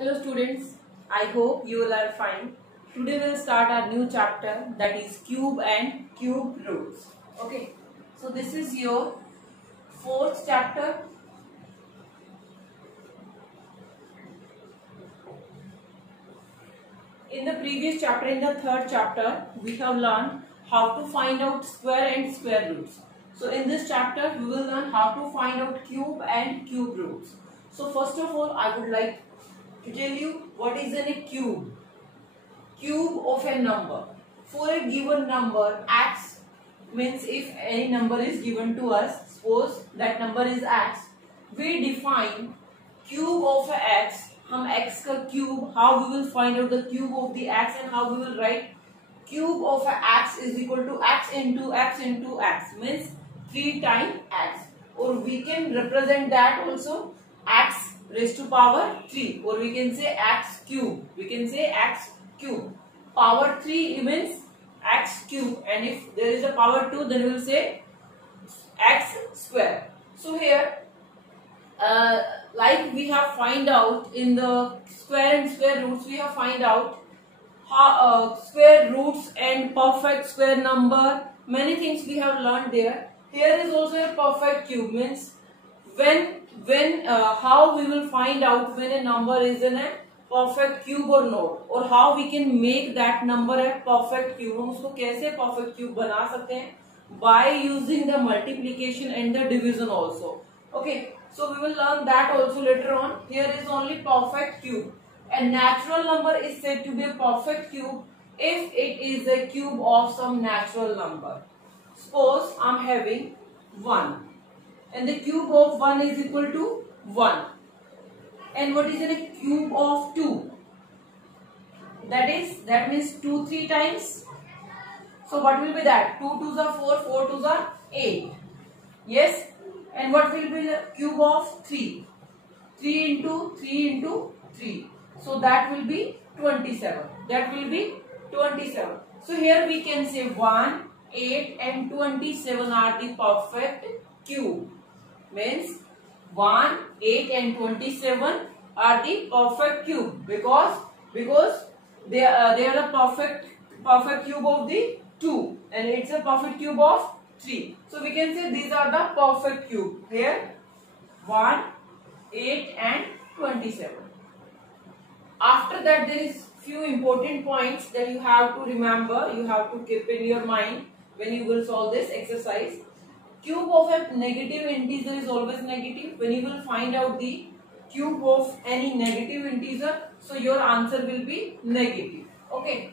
Hello students, I hope you all are fine. Today we'll start our new chapter, that is cube and cube roots. Okay, so this is your fourth chapter. In the previous chapter, in the third chapter, we have learned how to find out square and square roots. So in this chapter, we will learn how to find out cube and cube roots. So first of all, I would like to tell you what is a cube. Cube of a number. For a given number, x means if any number is given to us, suppose that number is x, we define cube of a x. हम x का cube, how we will find out the cube of the x and how we will write cube of a x is equal to x into x into x means 3 times x, or we can represent that also x raised to power 3, or we can say x cube. We can say x cube. Power 3 means x cube, and if there is a power 2, then we will say x square. So here, like we have find out in the square and square roots, we have find out how, square roots and perfect square number. Many things we have learned there. Here is also a perfect cube, means when how we will find out when a number is in a perfect cube or not, or how we can make that number a perfect cube. हम उसको कैसे perfect cube बना सकते हैं? By using the multiplication and the division also. Okay, so we will learn that also later on. Here is only perfect cube. A natural number is said to be a perfect cube if it is a cube of some natural number. Suppose I am having 1. And the cube of 1 is equal to 1. And what is a cube of 2? That means 2 3 times. So what will be that? 2 2s are 4, 4 2s are 8. Yes. And what will be the cube of 3? 3 into 3 into 3. So that will be 27. That will be 27. So here we can say 1, 8 and 27 are the perfect cube. Means 1, 8 and 27 are the perfect cube because they are the perfect cube of the 2, and it's a perfect cube of 3. So we can say these are the perfect cube. Here 1, 8 and 27. After that, there is few important points that you have to remember, you have to keep in your mind when you will solve this exercise. Cube of a negative integer is always negative. When you will find out the cube of any negative integer, so your answer will be negative. Okay.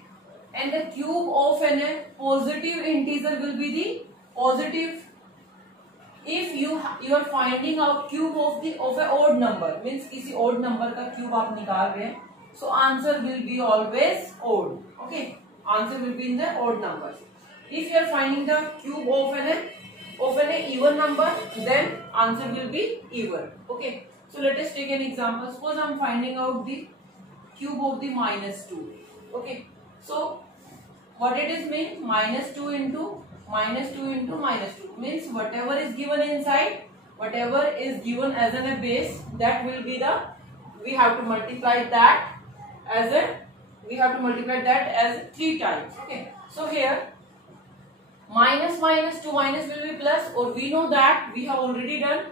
And the cube of a positive integer will be the positive. If you are finding out cube of an odd number, means किसी odd number का cube आप निकाल रहे हैं, so answer will be always odd. Okay. Answer will be in the odd numbers. If you are finding the cube of an even number, then answer will be even. Okay. So let us take an example. Suppose I am finding out the cube of the minus 2. Okay. So what it is mean? Minus 2 into minus 2 into minus 2 means whatever is given inside, whatever is given as a base, that will be the, we have to multiply that as 3 times. Okay. So here minus minus 2 minus will be plus, or we know that we have already done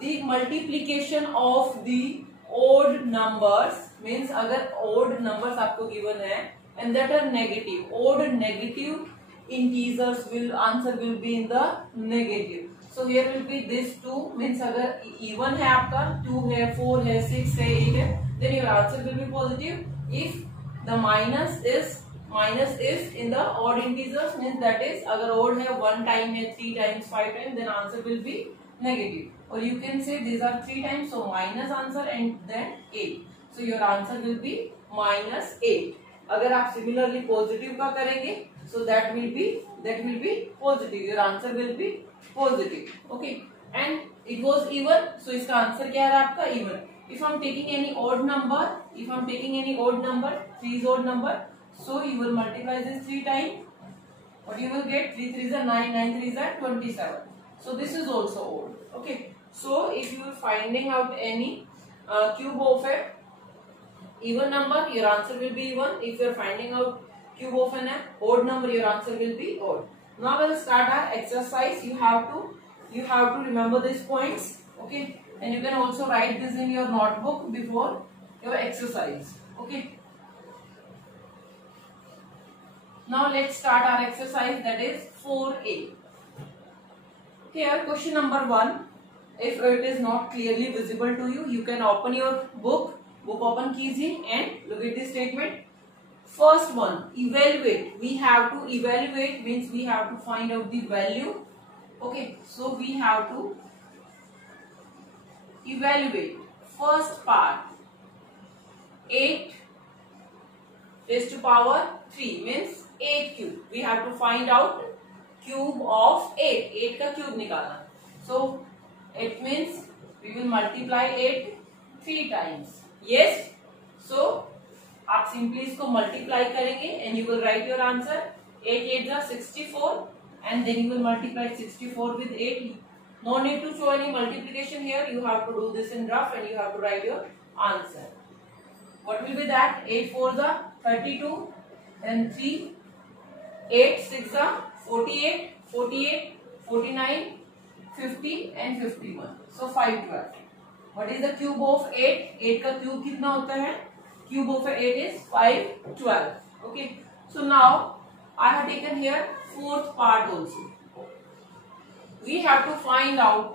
the multiplication of the odd numbers. Means अगर odd numbers आपको given है and that are negative, odd negative integers will answer will be in the negative. So here will be this 2, means अगर even है आपका 2 है 4 है 6 है 8 है, then your answer will be positive. If the minus is in the odd integers, means that is अगर odd है 1 time है 3 times 5 times, then answer will be negative. Or you can say these are 3 times, so minus answer and then 8. So your answer will be minus 8. अगर आप similarly positive का करेंगे, so that will be positive. Your answer will be positive. Okay. And it was even, so इसका answer क्या है आपका even. If I am taking any odd number, 3 is odd number, so you will multiply this 3 times. What you will get? 3 3s are 9, 9 3s are 27. So this is also odd. Okay. So if you are finding out any cube of a even number, your answer will be even. If you are finding out cube of an odd number, your answer will be odd. Now we'll start our exercise. You have to remember these points, okay? And you can also write this in your notebook before your exercise, okay? Now let's start our exercise, that is 4A. Here question number 1. If it is not clearly visible to you, you can open your book open कीजिए and look at the statement. First one, evaluate. We have to evaluate means we have to find out the value. Okay, so we have to evaluate. First part, 8 raised to power 3 means 8 cube. We have to find out cube of 8. 8 का cube निकालना. So it means we will multiply 8 3 times. Yes. So आप simply इसको multiply करेंगे and you will write your answer. 8 8 जा 64 and then you will multiply 64 with 8. No need to show any multiplication here. You have to do this in rough and you have to write your answer. What will be that? 8 4 जा 32 and 3. 8 6 जा 48 48 49 50 and 51. So 512. What is the cube of 8? 8 का cube कितना होता है? Cube of 8 is 512. Okay. So now I have taken here fourth part also. We have to find out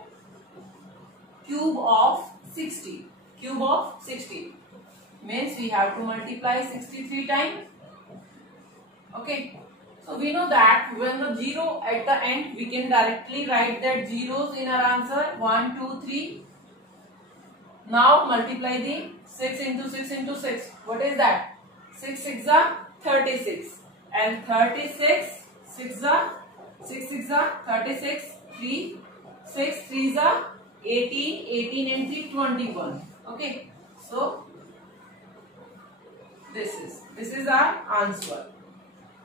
cube of 60. Cube of 60 means we have to multiply 63 times. Okay. So we know that when the 0 at the end, we can directly write that zeros in our answer. 1 2 3. Now multiply the 6 into 6 into 6. What is that? 6 6 are 36 and 36 6 are 6 6 are 36 3 6 3 are 18 18 and 3 21. Okay, so this is our answer.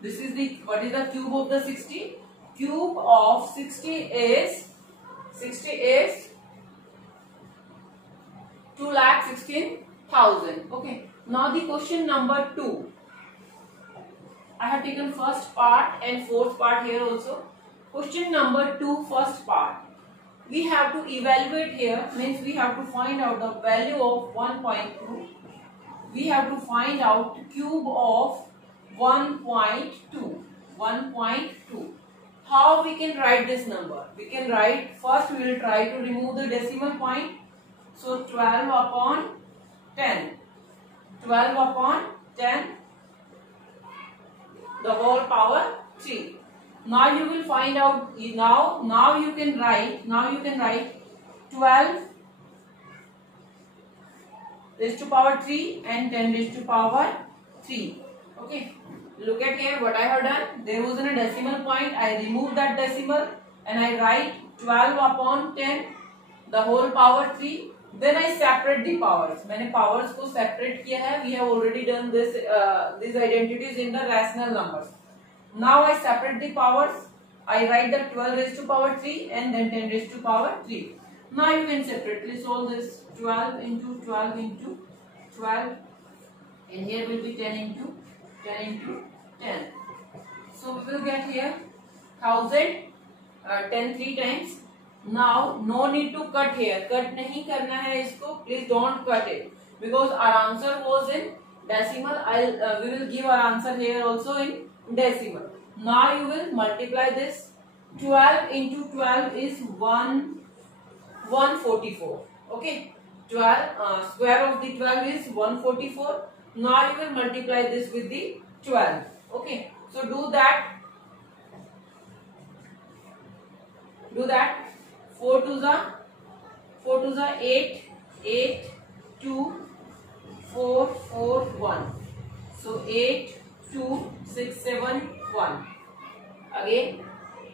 This is the what is the cube of the 60? Cube of 60 is 2,16,000. Okay. Now the question number 2. I have taken first part and fourth part here also. Question number 2, first part. We have to evaluate here means we have to find out the value of 1.2. We have to find out cube of 1.2. 1.2. How we can write this number? We can write, first we will try to remove the decimal point. So 12 upon 10. 12 upon 10. The whole power 3. Now you will find out, now you can write 12 raised to power 3 and 10 raised to power 3. Okay. Look at here what I have done. There was a decimal point. I remove that decimal and I write 12 upon 10 the whole power 3. Then I separate the powers. मैंने powers को separate किया है. We have already done this these identities in the rational numbers. Now I separate the powers. I write the 12 raised to power 3 and then 10 raised to power 3. Now you can separately solve this. 12 into 12 into 12 and here will be 10 into 10 into 10. So we will get here 1000 10 3 times. Now no need to cut here. Cut नहीं करना है इसको. Please don't cut it because our answer was in decimal. We will give our answer here also in decimal. Now you will multiply this. 12 into 12 is 144. Okay. 12 square of the 12 is 144. Now you will multiply this with the 12. Okay. So do that. 4 2 za 8 8 2 4 4 1. So 8 2 6 7 1. Again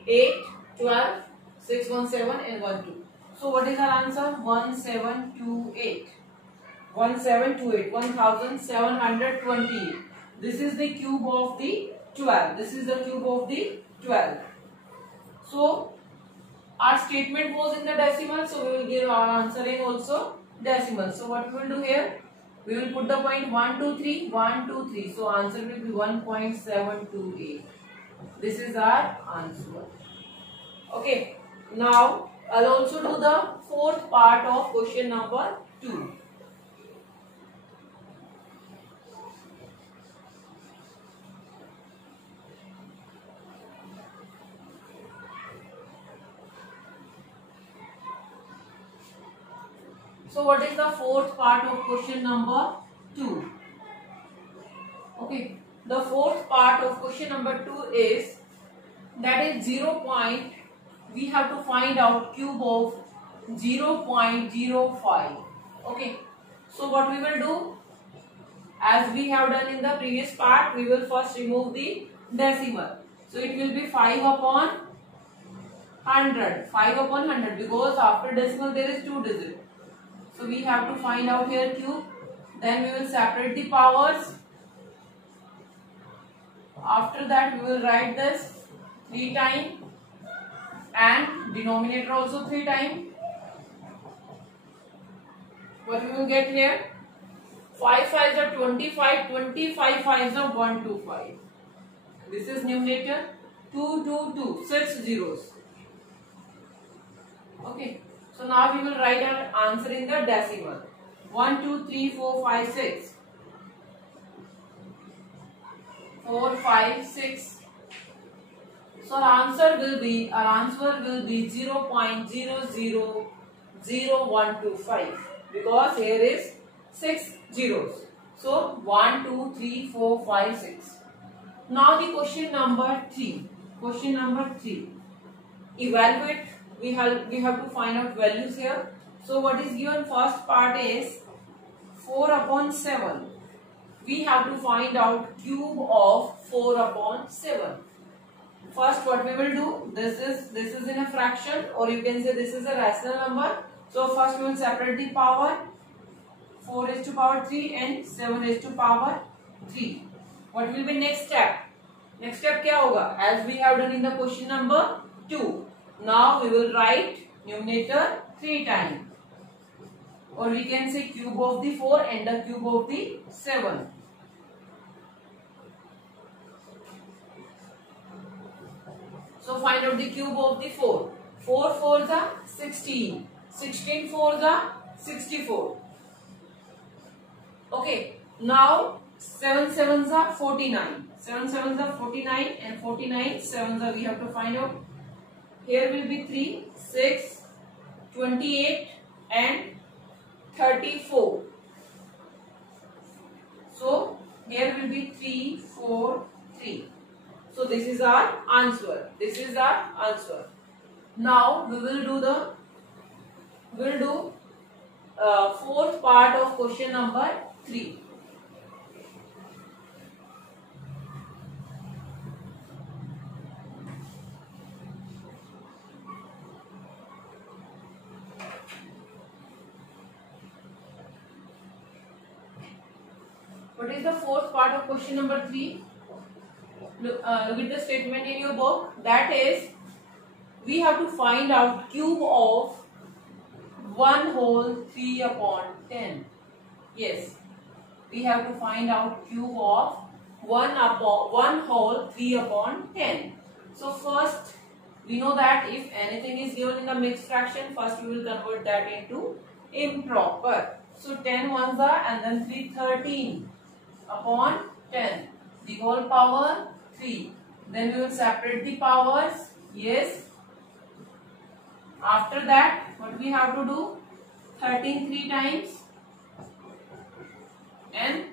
8 12 6 1 7 and 1 2. So what is our answer? 1728. 1728. 1728. This is the cube of the 12. This is the cube of the 12. So our statement was in the decimal, so we will give our answer in also decimal. So what we will do here? We will put the point 1, 2, 3, 1, 2, 3. So answer will be 1.728. This is our answer. Okay. Now I'll also do the fourth part of question number 2. So what is the fourth part of question number 2? Okay, the fourth part of question number 2 is, that is 0 point, we have to find out cube of 0.05. Okay, so what we will do, as we have done in the previous part, we will first remove the decimal. So it will be 5 upon 100, 5 upon 100, because after decimal there is 2 digits. So we have to find out here cube. Then we will separate the powers. After that we will write this 3 times and denominator also 3 times. What we will get here? 5 5s are 25, 25 5s are 125. This is numerator. 2 2 2, 6 zeros. Okay. So now we will write our answer in the decimal. 1 2 3 4 5 6. 4 5 6. So our answer will be 0.000125, because here is 6 zeros. So 1 2 3 4 5 6. Now the question number 3. Question number 3. Evaluate. We have to find out values here. So what is given? First part is 4 upon 7. We have to find out cube of 4 upon 7. First what we will do, this is in a fraction, or you can say this is a rational number. So first we will separate the power. 4 is to power 3 and 7 is to power 3. What will be next step? Next step क्या होगा? As we have done in the question number 2. Now we will write numerator 3 times, or we can say cube of the 4 and the cube of the 7. So find out the cube of the 4. 4 4s are 16. 16 4s are 64. Okay. Now 7 7s are 49. 7 7s are 49 and 49 7s are, we have to find out. Here will be 3, 6, 28 and 34. So here will be 3, 4, 3. So this is our answer. This is our answer. Now we will do fourth part of question number 3. What is the fourth part of question number 3? Look at the statement in your book. That is, we have to find out cube of 1 whole 3 upon 10. Yes, we have to find out cube of 1 whole 3 upon 10. So first, we know that if anything is given in the mixed fraction, first we will convert that into improper. So 10 ones are, and then 3 13 upon 10, the whole power 3. Then we will separate the powers. Yes. After that, what we have to do? 13 3 times and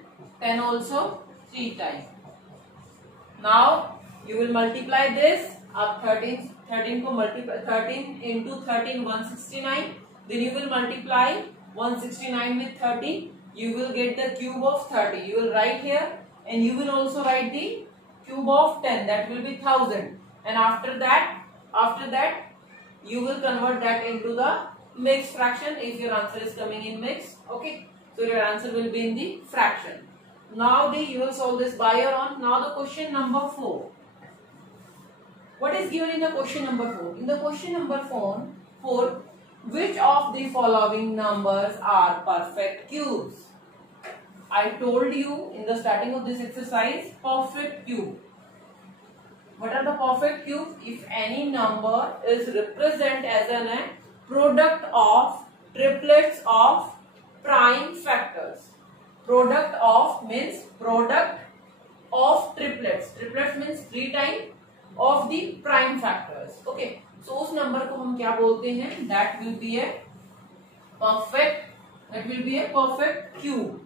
10 also 3 times. Now you will multiply this up. 13 को multiply 13 into 13 169. Then you will multiply 169 with 13. You will get the cube of 30. You will write here, and you will also write the cube of 10. That will be 1000. And after that you will convert that into the mixed fraction if your answer is coming in mixed. Okay, so your answer will be in the fraction. Now you will solve this by your own. Now the question number 4. What is given in the question number 4? In the question number 4, which of the following numbers are perfect cubes? I told you in the starting of this exercise, perfect cube. What are the perfect cubes? If any number is represented as a product of triplets of prime factors. Product of means product of triplets. Triplets means 3 times of the prime factors. Okay. So उस number को हम क्या बोलते हैं? That will be a perfect cube.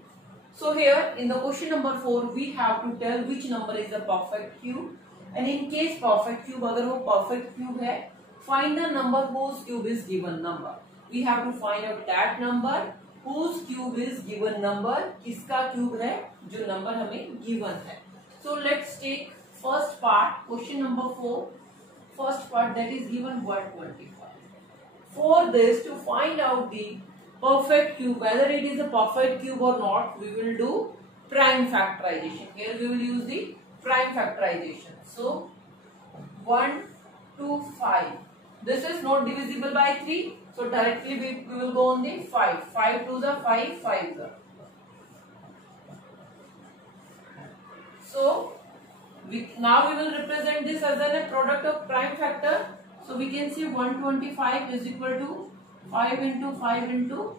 So here in the question number 4 we have to tell which number is a perfect cube. And in case perfect cube, अगर वो perfect cube है, find the number whose cube is given number. We have to find out that number whose cube is given number. किसका cube है जो number हमें given है. So let's take first part, question number 4. First part that is given 125. For this, to find out the perfect cube, whether it is a perfect cube or not, we will do prime factorization. Here we will use the prime factorization. So 1 to 5. This is not divisible by 3. So directly we will go on the 5. 5 to the 5, 5 the. So now we will represent this as a product of prime factor. So we can see 125 is equal to 5 into 5 into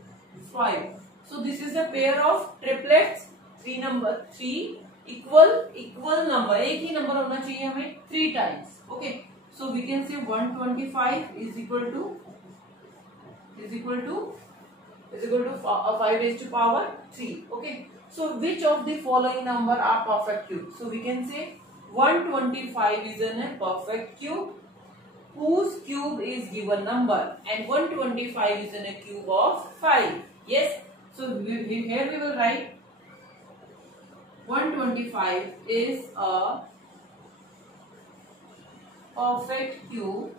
5. So this is a pair of triplets. 3 equal number, एक ही number होना चाहिए हमें 3 times. Okay, so we can say 125 is equal to 5 raised to power 3. Okay, so which of the following number are perfect cube? So we can say 125 is a perfect cube whose cube is given number, and 125 is in a cube of 5. Yes, so here we will write 125 is a perfect cube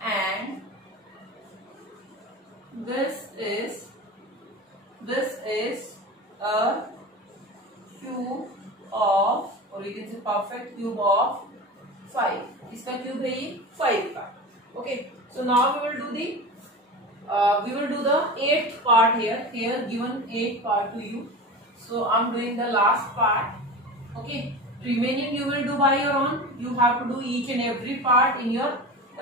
and this is a cube of, or you can say perfect cube of 5. इसका cube है ये 5 का. Okay, so now we will do the 8th part here. Here given 8 part to you. So I'm doing the last part. Okay, remaining you will do by your own. You have to do each and every part in your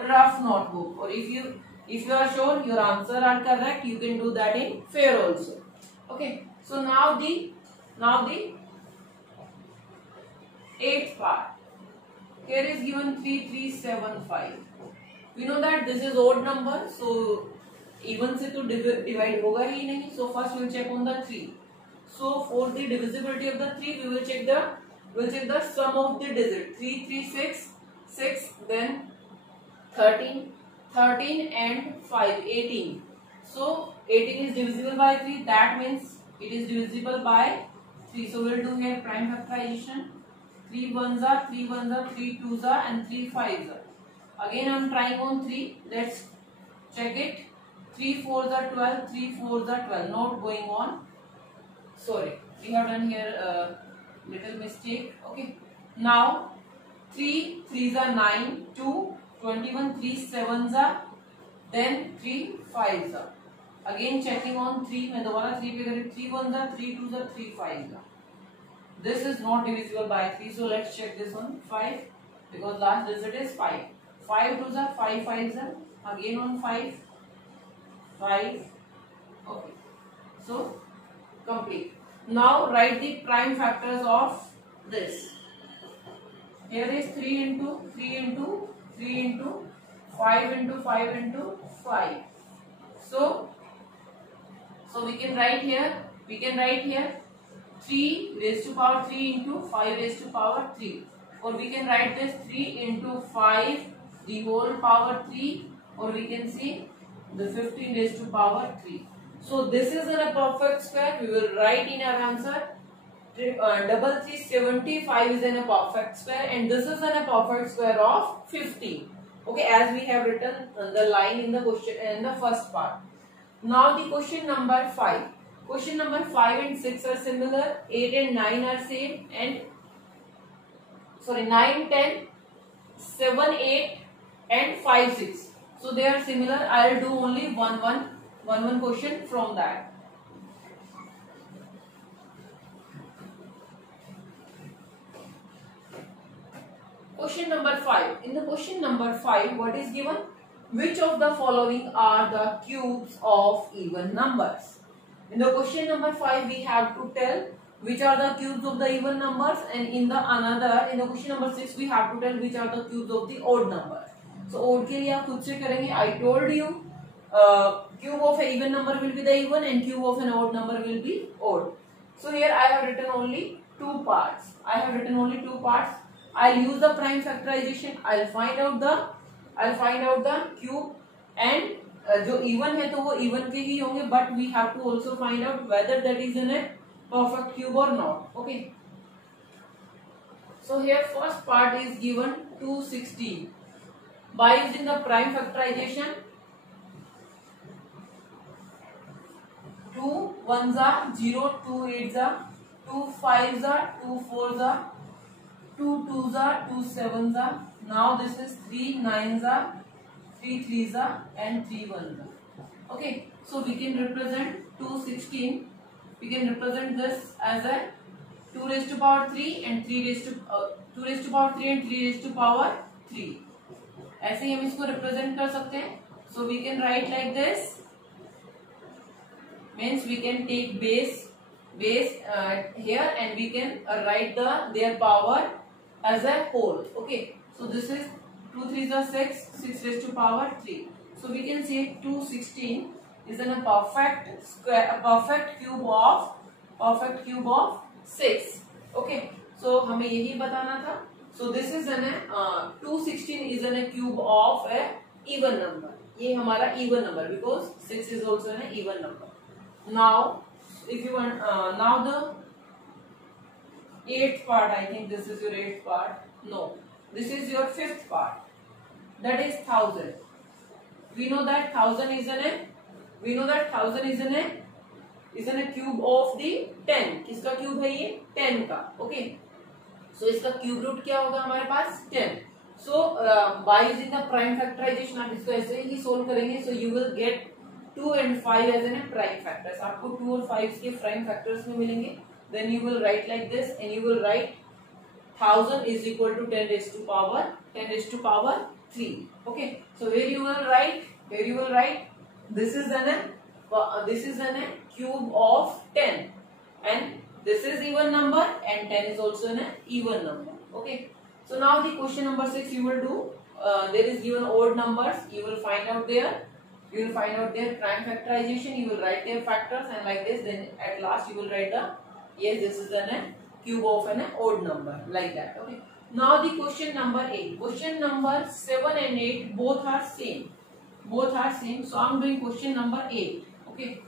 rough notebook. Or if you are sure your answer are correct, you can do that in fair also. Okay, so now the 8th part. Here is given 3375. We know that this is odd number, so even से तो divide होगा ही नहीं. So first we will check on the 3. So for the divisibility of the 3, we will check the sum of the digit. 3, 3, 6, then 13 and 5, 18. So 18 is divisible by 3. That means it is divisible by 3. So we will do here prime factorization. 3 ones are 3 2s are, and 3 5s are. Again I am trying on 3. Let's check it. 3 4s are 12, 3 4s are 12. Not going on. Sorry, we have done here a little mistake. Okay, now 3 3s are 9, 2 21, 3 7s are, then 3 5s are. Again checking on 3. मैं दोबारा 3 पे करें. 3 1s are, 3 2s are, 3 5s are. This is not divisible by 3. So let's check this one 5, because last digit is 5. 5 2s are, 5 5s are. Again on 5. Okay, so complete. Now write the prime factors of this. Here is 3 into 3 into 3 into 5 into 5 into 5. So we can write here 3 raised to power 3 into 5 raised to power 3, or we can write this 3 into 5 the whole power 3, or we can see the 15 raised to power 3. So this is in a perfect square. We will write in our answer 375 is in a perfect square, and this is in a perfect square of 15. Okay, as we have written the line in the question in the first part. Now the question number 5. Question number 5 and 6 are similar. 8 and 9 are same, and 9 10 7 8 and 5 6. So they are similar. I'll do only one question from that. question number 5. In the question number 5, what is given? Which of the following are the cubes of even numbers? In the question number 5, we have to tell which are the cubes of the even numbers, and in the question number 6, we have to tell which are the cubes of the odd numbers. So odd के लिए आप खुद से करेंगे. I told you cube of an even number will be the even and cube of an odd number will be odd. So here I have written only two parts. I'll use the prime factorization. I'll find out the cube, and जो even है तो वो even के ही होंगे, but we have to also find out whether that is in a perfect cube or not. Okay. So here first part is given 216. By using the prime factorization, 2 1s are 0, 2 8s are 2 5s are 2 4s are 2 2s are 2 7s are. Now this is 3 9s are 3 3s are and 3 1s are. Okay, so we can represent 216. We can represent this as a 2 raised to power 3 and 3 raised to 2 raised to power 3 and 3 raised to power 3. ऐसे ही हम इसको represent कर सकते हैं. So we can write like this. Means we can take base here and we can write their power as a whole. Okay, so this is 2 3s are 6 raised to power 3. So we can say 216 is in a perfect cube of 6. Okay, so हमें यही बताना था. So this is an 216 is in a cube of a even number. ये हमारा even number because 6 is also an even number. Now if you want now the 8th part, I think this is your 8th part. No, this is your 5th part. That is 1000. We know that 1000 is in a cube of the 10. किसका cube है ये? 10 का. Okay. So इसका cube root क्या होगा हमारे पास? 10. So by using the prime factorization आप इसको ऐसे ही सोल्व करेंगे. So you will get 2 and 5 as in a prime factors. आपको 2 और 5 के prime factors में मिलेंगे. Then you will write like this and you will write 1000 is equal to 10 raised to power 3. Okay. So where you will write this is an cube of 10 and this is even number and 10 is also an even number. Okay. So now the question number 6 you will do. There is given odd numbers. You will find out their prime factorization. You will write their factors and like this. Then at last you will write this is an cube of an odd number like that. Okay. Now the question number 8. Question number 7 and 8 both are same. So I am doing question number 8. Okay.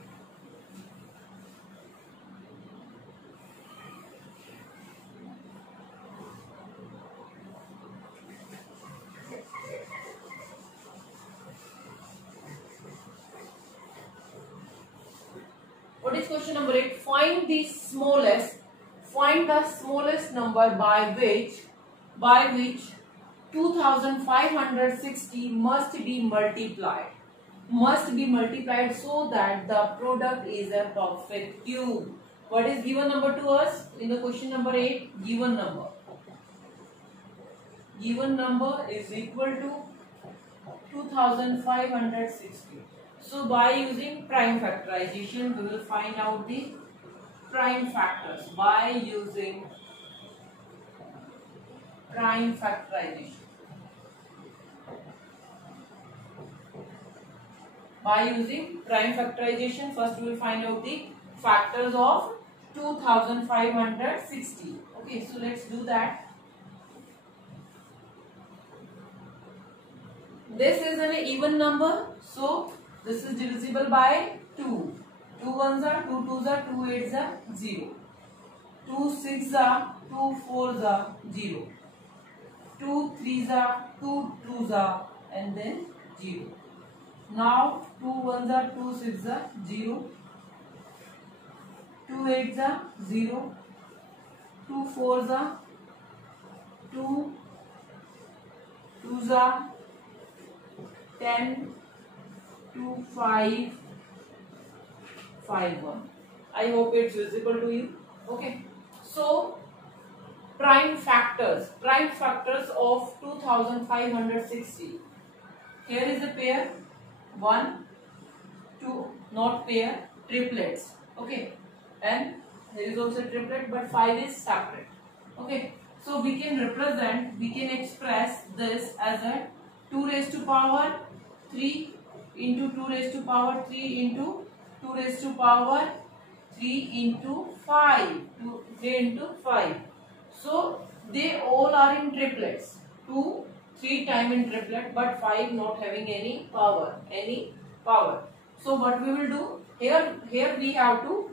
What is question number 8? Find the smallest number by which 2560 must be multiplied so that the product is a perfect cube. What is given number to us in the question number 8? Given number is equal to 2560. So by using prime factorization we will find out the prime factors by using prime factorization. First we will find out the factors of 2560. Okay, so let's do that. This is an even number, so this is divisible by 2. 2 1s are 2 2s are 2 8s are 0. 2 6s are 2 4s are 0. 2 3s are 2 2s are and then 0. Now 2 1s are 2 6s are 0. 2 8s are 0. 2 4s are 2 2s are 10 2 5 5 1. I hope it's visible to you. Okay. So prime factors of 2560. Here is a pair, 1 2, not pair, triplets. Okay, and here is also triplet, but 5 is separate. Okay, so we can express this as a 2 raised to power 3 into 2 raised to power 3 into 2 raised to power 3 into 5, 3 into 5. So they all are in triplets. 2 3 time in triplet, but 5 not having any power. So what we will do here we have to,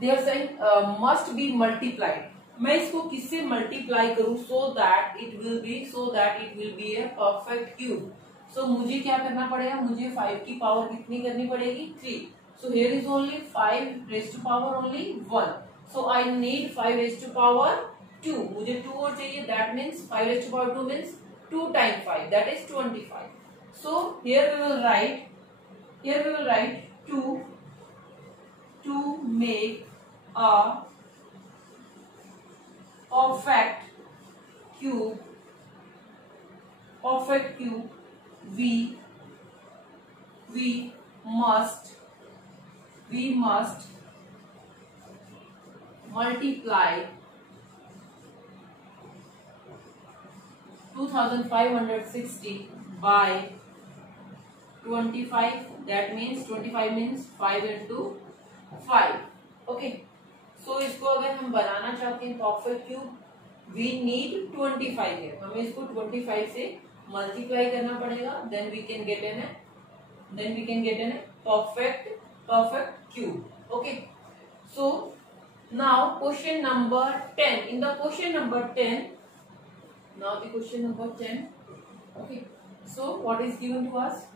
they are saying must be multiplied. मैं इसको किससे multiply करूं so that it will be a perfect cube. So मुझे क्या करना पड़ेगा, मुझे 5 की पावर कितनी करनी पड़ेगी, 3. So here is only 5 raised to power only 1. So I need 5 raised to power 2. मुझे 2 और चाहिए, that means 5 raised to power 2 means 2 times 5, that is 25. So here we will write 2 to make a perfect cube. We must multiply 2560 by 25. That means 25 means 5 into 5. Okay, so इसको अगर हम बनाना चाहते हैं perfect cube, we need 25 है, हमें इसको 25 से multiply करना पड़ेगा, then we can get an perfect cube. Okay, so now question number 10. In the question number 10, okay, so what is given to us?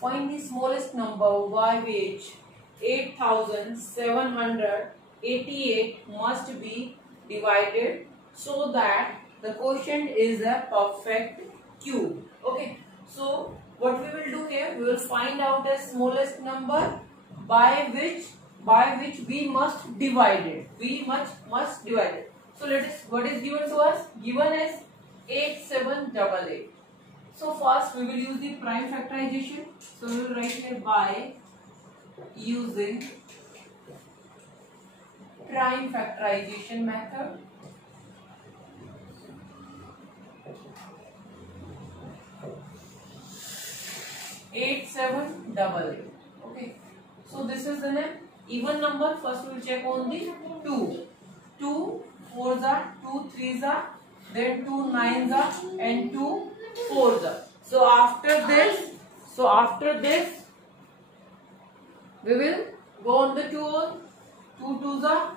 Find the smallest number by which 8788 must be divided so that the quotient is a perfect cube. Okay, so what we will do here, we will find out the smallest number by which we must divide it. So let us, what is given to us? Given as 8788. So first we will use the prime factorization. So we will write here by using prime factorization method. Okay, so this is an even number. First we will check on the 2. 2 4s are, 2 3s are, then 2 9s are, and 2 4s are. So after this we will go on the 2 2s are,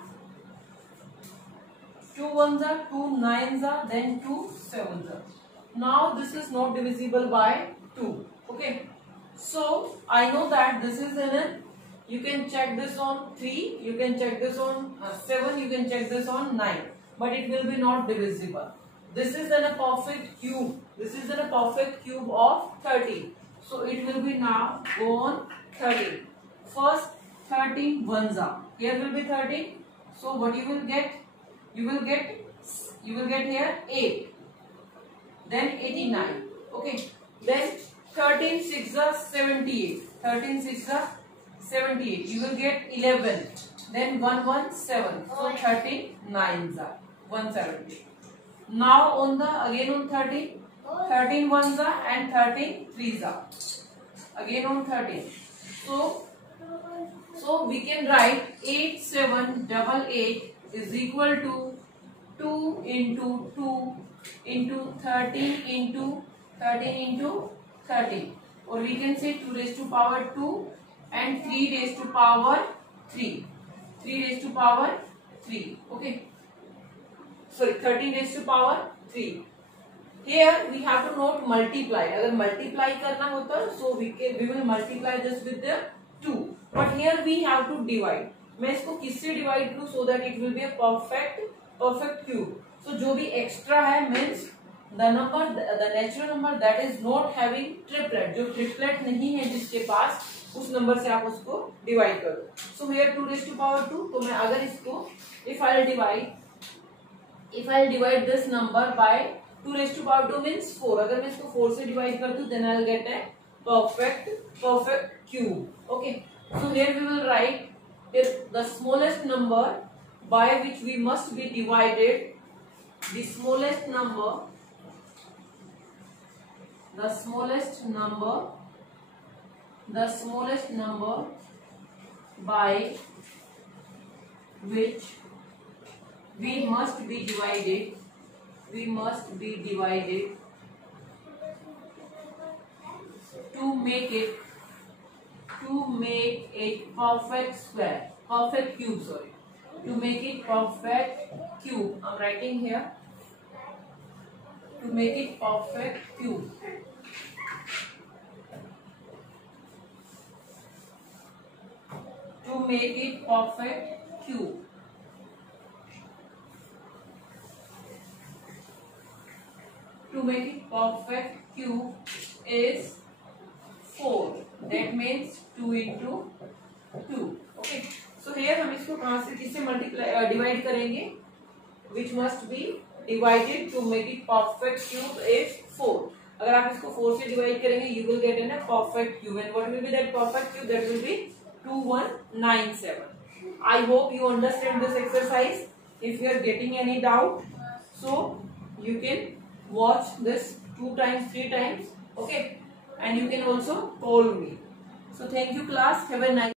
2 1s are, 2 9s are, then 2 7s are. Now this is not divisible by 2. Okay, so I know that this is an, you can check this on 3, you can check this on 7, you can check this on 9, but it will be not divisible. This is a perfect cube. This is a perfect cube of 30. So it will be now go on 30. First 13 ones are. Here will be 13. So what you will get? You will get here 8. Then 89. Okay. Then 13 6 are 78. 13 6 are 78. You will get 11. Then 1 1 7. So 13 9s are 170. Now on the again on 13 ones are and 13 3s are. Again on 13. So we can write 8788 is equal to 2 into 2 into 13 into 13, or we can say 2 raised to power 2 and 3 raised to power 3. 3 raised to power 3. Okay. Sorry, 13 raised to power 3. Here we have to note multiply. अगर multiply करना होता so we will multiply just with the 2. But here we have to divide. मैं इसको किससे divide करूँ so that it will be a perfect cube. So जो भी extra है means the natural number that is not having triplet, जो triplet नहीं है जिसके पास, उस number से आप उसको divide करो. So here 2 raised to power 2. तो मैं अगर इसको if I will divide if I'll divide this number by 2 raised to power 2 means 4. अगर मैं इसको 4 से divide कर दूं, then I'll get a perfect cube. Okay. So here we will write the smallest number by which we must be divided. The smallest number by which we must be divided to make it perfect cube, sorry, to make it perfect cube. I'm writing here, to make it perfect cube. To make it perfect cube. To make it perfect cube is 4. That means 2 into 2. Okay. So here हम इसको कहाँ से किससे multiply divide करेंगे? Which must be divided to make it perfect cube is 4. अगर आप इसको 4 से डिवाइड करेंगे, you will get a perfect cube. And what will be that perfect cube? That will be 2197. I hope you understand this exercise. If you are getting any doubt, so you can watch this 2 times, 3 times. Okay, and you can also call me. So thank you class. Have a nice